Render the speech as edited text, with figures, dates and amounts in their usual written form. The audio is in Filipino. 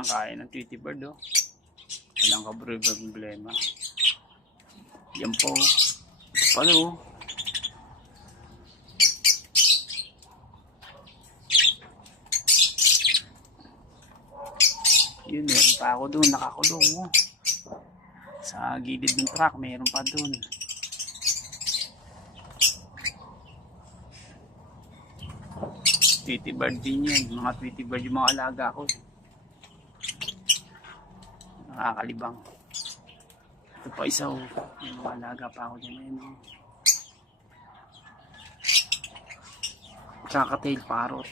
ng kain ng Tweety Bird, oh. Walang problema. Yan po. Palo. Yun, meron pa ako doon. Nakakulong, oh. Sa gilid ng truck, meron pa doon. Tweety Bird din yan. Mga Tweety Bird yung mga alaga ko. Nakakalibang. Ito pa isa, oh. May mga alaga pa ako dyan. Oh. Kakatail parrot.